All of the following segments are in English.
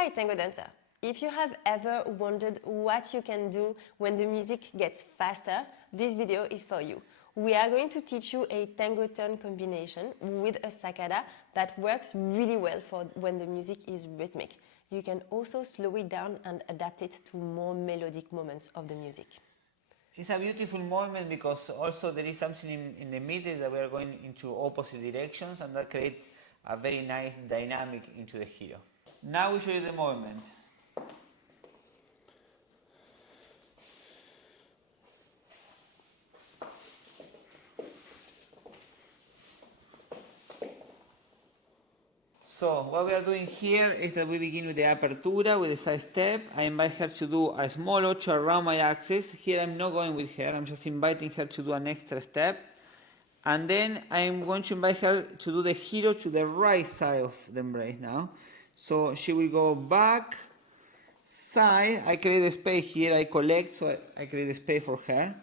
Hi Tango Dancer! If you have ever wondered what you can do when the music gets faster, this video is for you. We are going to teach you a tango turn combination with a sakada that works really well for when the music is rhythmic. You can also slow it down and adapt it to more melodic moments of the music. It's a beautiful moment because also there is something in the middle that we are going into opposite directions, and that creates a very nice dynamic into the hero. Now we show you the movement. So what we are doing here is that we begin with the apertura, with the side step. I invite her to do a small ocho around my axis. Here I'm not going with her, I'm just inviting her to do an extra step. And then I'm going to invite her to do the hero to the right side of the embrace now. So she will go back, side, I create a space here, I collect, so I create a space for her.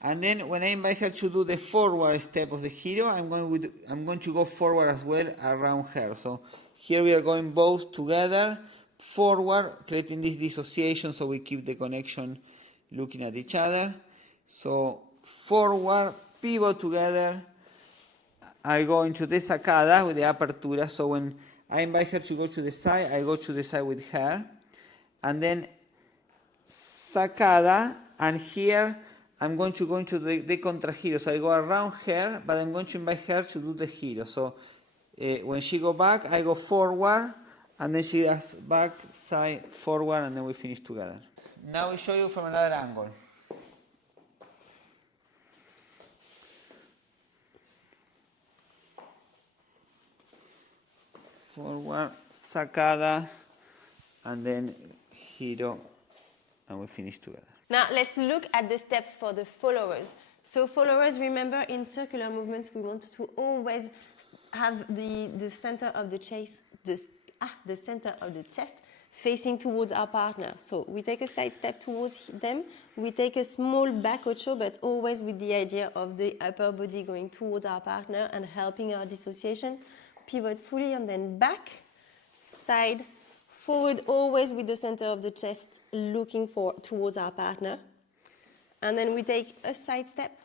And then when I invite her to do the forward step of the hero, I'm going to go forward as well around her. So here we are going both together, forward, creating this dissociation so we keep the connection looking at each other. So forward, pivot together, I go into the sakada with the apertura. So when I invite her to go to the side, I go to the side with her. And then sakada, and here I'm going to go into the contra hero. So I go around her, but I'm going to invite her to do the hero. So when she go back, I go forward, and then she does back, side, forward, and then we finish together. Now we show you from another angle. Forward, sakada, and then hero, and we finish together. Now let's look at the steps for the followers. So followers, remember, in circular movements we want to always have the center of the chest, the center of the chest facing towards our partner. So we take a side step towards them, we take a small back ocho, but always with the idea of the upper body going towards our partner and helping our dissociation. Pivot fully, and then back, side, forward, always with the center of the chest looking towards our partner. And then we take a side step.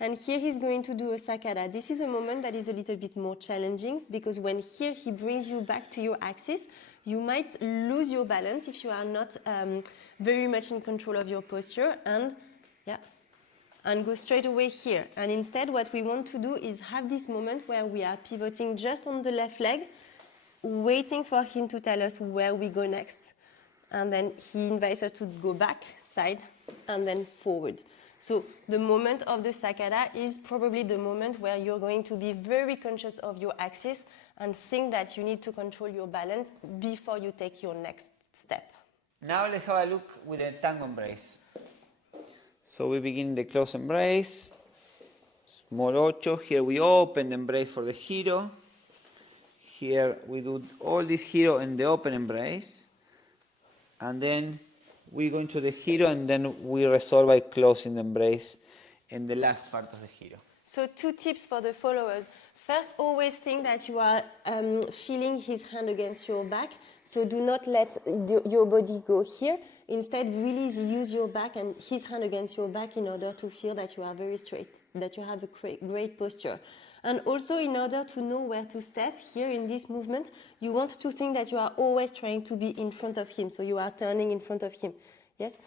And here he's going to do a sakada. This is a moment that is a little bit more challenging because when here he brings you back to your axis, you might lose your balance if you are not very much in control of your posture, and go straight away here. And instead what we want to do is have this moment where we are pivoting just on the left leg, waiting for him to tell us where we go next. And then he invites us to go back, side, and then forward. So the moment of the sakada is probably the moment where you're going to be very conscious of your axis and think that you need to control your balance before you take your next step. Now let's have a look with the tango embrace. So we begin the close embrace, small ocho. Here we open the embrace for the hero. Here we do all this hero in the open embrace. And then we go into the hero, and then we resolve by closing the embrace in the last part of the hero. So 2 tips for the followers. First, always think that you are feeling his hand against your back. So do not let your body go here. Instead, really use your back and his hand against your back in order to feel that you are very straight, that you have a great posture. And also, in order to know where to step here in this movement, you want to think that you are always trying to be in front of him. So you are turning in front of him. Yes?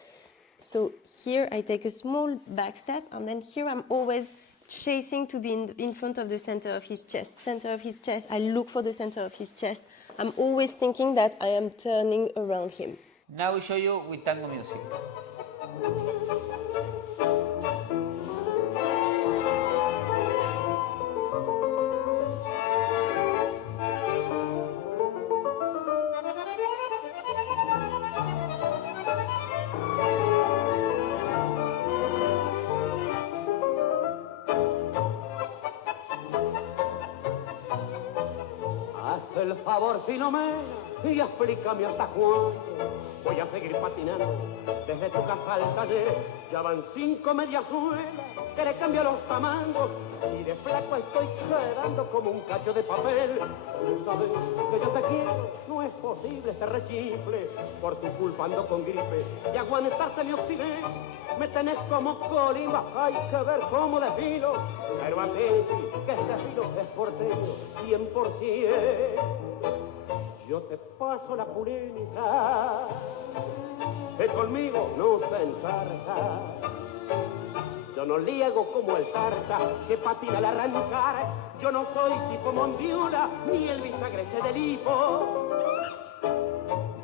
So here I take a small back step, and then here I'm always chasing to be in front of the center of his chest. Center of his chest, I look for the center of his chest. I'm always thinking that I am turning around him. Now we show you with tango music. Haz el favor, Filomena, y explícame hasta cuándo voy a seguir patinando desde tu casa al taller. Ya van 5 mediasuelas que le cambio los tamangos y de flaco estoy quedando como un cacho de papel. Tú sabes que yo te quiero, no es posible este rechifle. Por tu culpa ando con gripe y aguantarte mi oxígeno. Me tenés como colimba, hay que ver cómo desfilo. Pero atenti, que este estilo es porteño, 100%. Yo te paso la purinita, que conmigo no se ensarta. Yo no liego como el tarta, que patina al arrancar. Yo no soy tipo Mondiola, ni el bisagrese del hipo.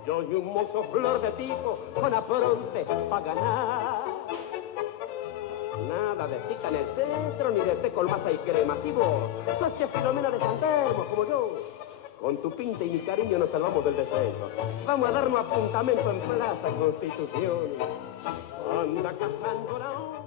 Yo soy un mozo flor de tipo, con apronte pa' ganar. Nada de chica en el centro, ni de té con masa y crema. Si vos sos Che Filomena de San Telmo, como yo, con tu pinta y mi cariño nos salvamos del descenso. Vamos a darnos apuntamento en Plaza Constitución. Anda cazando la onda.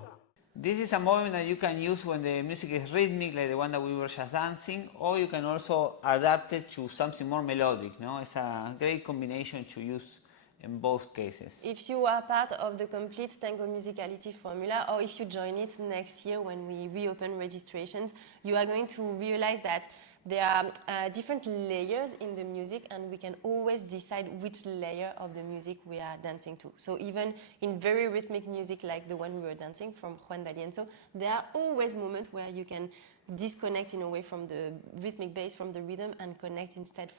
This is a movement that you can use when the music is rhythmic, like the one that we were just dancing, or you can also adapt it to something more melodic. No, it's a great combination to use in both cases. If you are part of the complete tango musicality formula, or if you join it next year when we reopen registrations, you are going to realize that there are different layers in the music, and we can always decide which layer of the music we are dancing to. So even in very rhythmic music like the one we were dancing from Juan D'Alienzo, there are always moments where you can disconnect in a way from the rhythmic bass, from the rhythm, and connect instead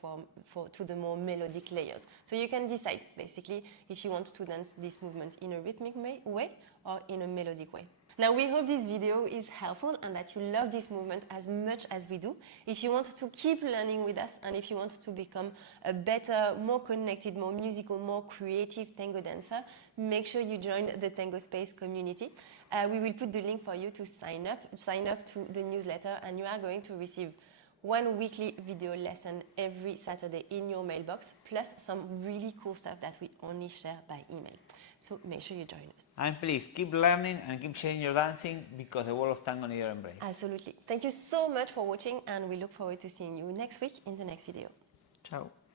to the more melodic layers. So you can decide basically if you want to dance this movement in a rhythmic way or in a melodic way. Now we hope this video is helpful and that you love this movement as much as we do. If you want to keep learning with us, and if you want to become a better, more connected, more musical, more creative tango dancer, make sure you join the Tango Space community. We will put the link for you to sign up to the newsletter, and you are going to receive one weekly video lesson every Saturday in your mailbox, plus some really cool stuff that we only share by email. So make sure you join us. And please keep learning and keep sharing your dancing, because the world of tango needs your embrace. Absolutely. Thank you so much for watching, and we look forward to seeing you next week in the next video. Ciao.